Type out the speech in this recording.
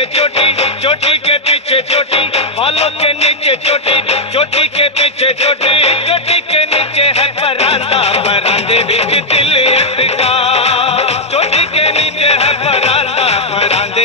नीचे चोटी, चोटी के पीछे चोटी, बालों के नीचे चोटी, चोटी के पीछे चोटी, चोटी के नीचे है परांदा, परांदे बिच दिल अटका, चोटी के नीचे है परांदा, परांदे